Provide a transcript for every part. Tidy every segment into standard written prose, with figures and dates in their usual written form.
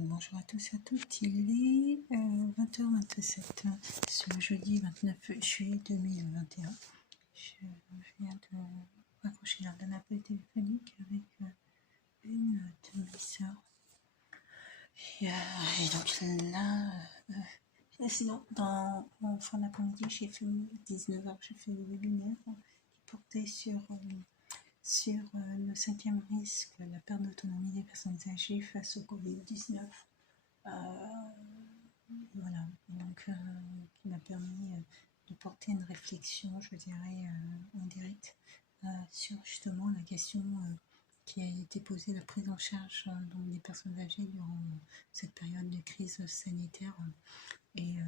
Bonjour à tous et à toutes, il est 20h27 ce jeudi 29 juillet 2021. Je viens de raccrocher lors d'un appel téléphonique avec une de mes sœurs. Et donc là, sinon, en fin d'après-midi, j'ai fait 19h, j'ai fait le webinaire qui portait sur le 5e risque, la perte d'autonomie des personnes âgées face au Covid-19. Voilà, donc qui m'a permis de porter une réflexion, je dirais, en direct sur justement la question qui a été posée, la prise en charge donc des personnes âgées durant cette période de crise sanitaire et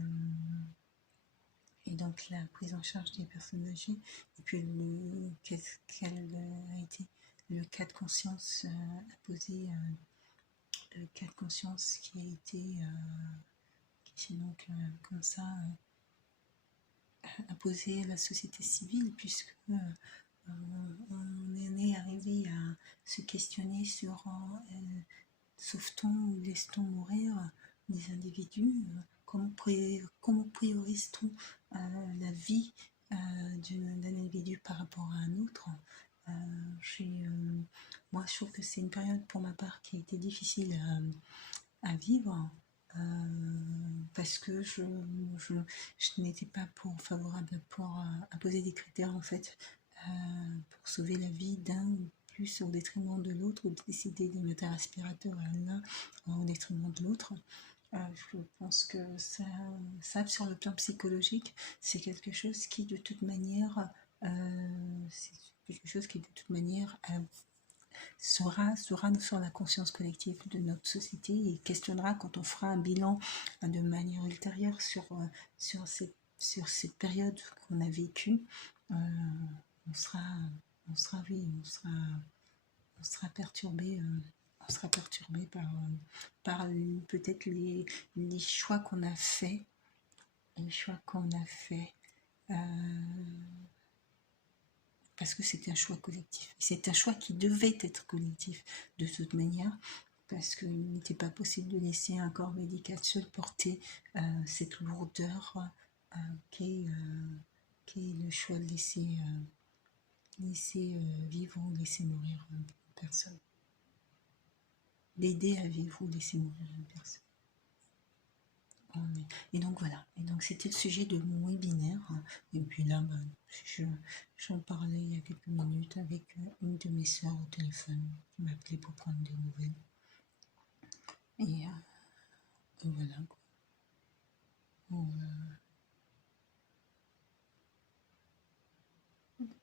donc la prise en charge des personnes âgées et puis quel a été le cas de conscience à poser, le cas de conscience qui a été qui est donc comme ça imposé à la société civile, puisque on est arrivé à se questionner sur sauve-t-on ou laisse-t-on mourir des individus, comment priorise-t-on la vie d'un individu par rapport à un autre. Moi je trouve que c'est une période pour ma part qui a été difficile à vivre, parce que je n'étais pas favorable pour imposer des critères en fait pour sauver la vie d'un ou plus au détriment de l'autre, ou décider de mettre un aspirateur à l'un au détriment de l'autre. Je pense que ça sur le plan psychologique, c'est quelque chose qui de toute manière sera sur la conscience collective de notre société et questionnera quand on fera un bilan de manière ultérieure sur cette période qu'on a vécue. On sera perturbé. On sera perturbé par peut-être les choix qu'on a faits. Parce que c'est un choix collectif. C'est un choix qui devait être collectif de toute manière, parce qu'il n'était pas possible de laisser un corps médical seul porter cette lourdeur qu'est le choix de laisser vivre ou laisser mourir une personne. D'aider à vivre ou laisser mourir une personne. Et donc voilà, et donc c'était le sujet de mon webinaire, et puis là j'en parlais il y a quelques minutes avec une de mes sœurs au téléphone qui m'appelait pour prendre des nouvelles, et voilà quoi.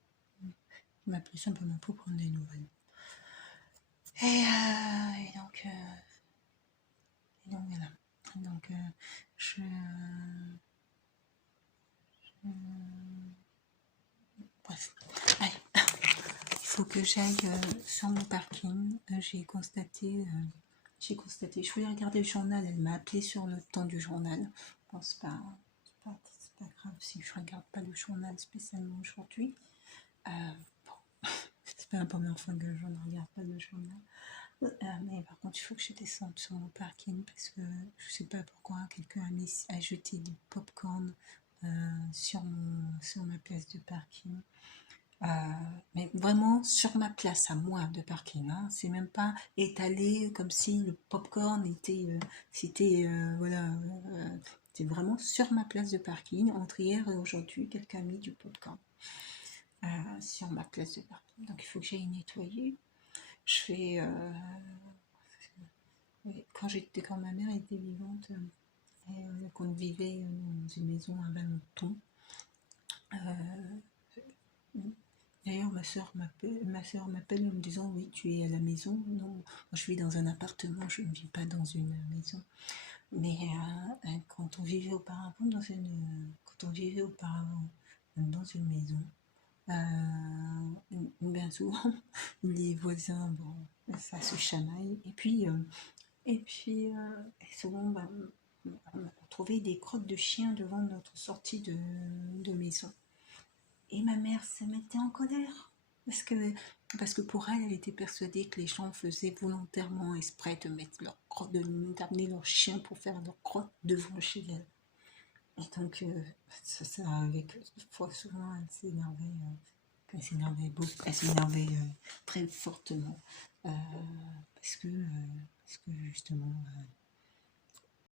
Elle m'appelait simplement pour prendre des nouvelles, et donc voilà, donc bref, allez. Il faut que j'aille sur mon parking. J'ai constaté, je voulais regarder le journal, elle m'a appelé sur le temps du journal. Bon, c'est pas grave si je regarde pas le journal spécialement aujourd'hui. Bon, c'est pas la première fois que je ne regarde pas le journal. Mais par contre, il faut que je descende sur mon parking parce que je sais pas pourquoi quelqu'un a jeté du popcorn sur ma place de parking. Mais vraiment sur ma place à moi de parking, hein. C'est même pas étalé comme si le popcorn était c'était vraiment sur ma place de parking. Entre hier et aujourd'hui, quelqu'un a mis du popcorn sur ma place de parking, donc il faut que j'aille nettoyer. Je fais quand ma mère était vivante et qu'on vivait dans une maison à Valenton. D'ailleurs, ma soeur m'appelle en me disant oui, tu es à la maison. Non, moi, je vis dans un appartement, je ne vis pas dans une maison. Mais quand on vivait auparavant dans une maison, bien souvent les voisins, bon, ça se chamaille. Et puis souvent, on trouvait des crottes de chiens devant notre sortie de maison. Et ma mère se mettait en colère. Parce que pour elle, elle était persuadée que les gens faisaient volontairement exprès de mettre leur crotte, d'amener leur chien pour faire leur crotte devant chez elle. Et donc, ça arrivait que souvent, elle s'énervait beaucoup, elle s'énervait très fortement. Parce que justement,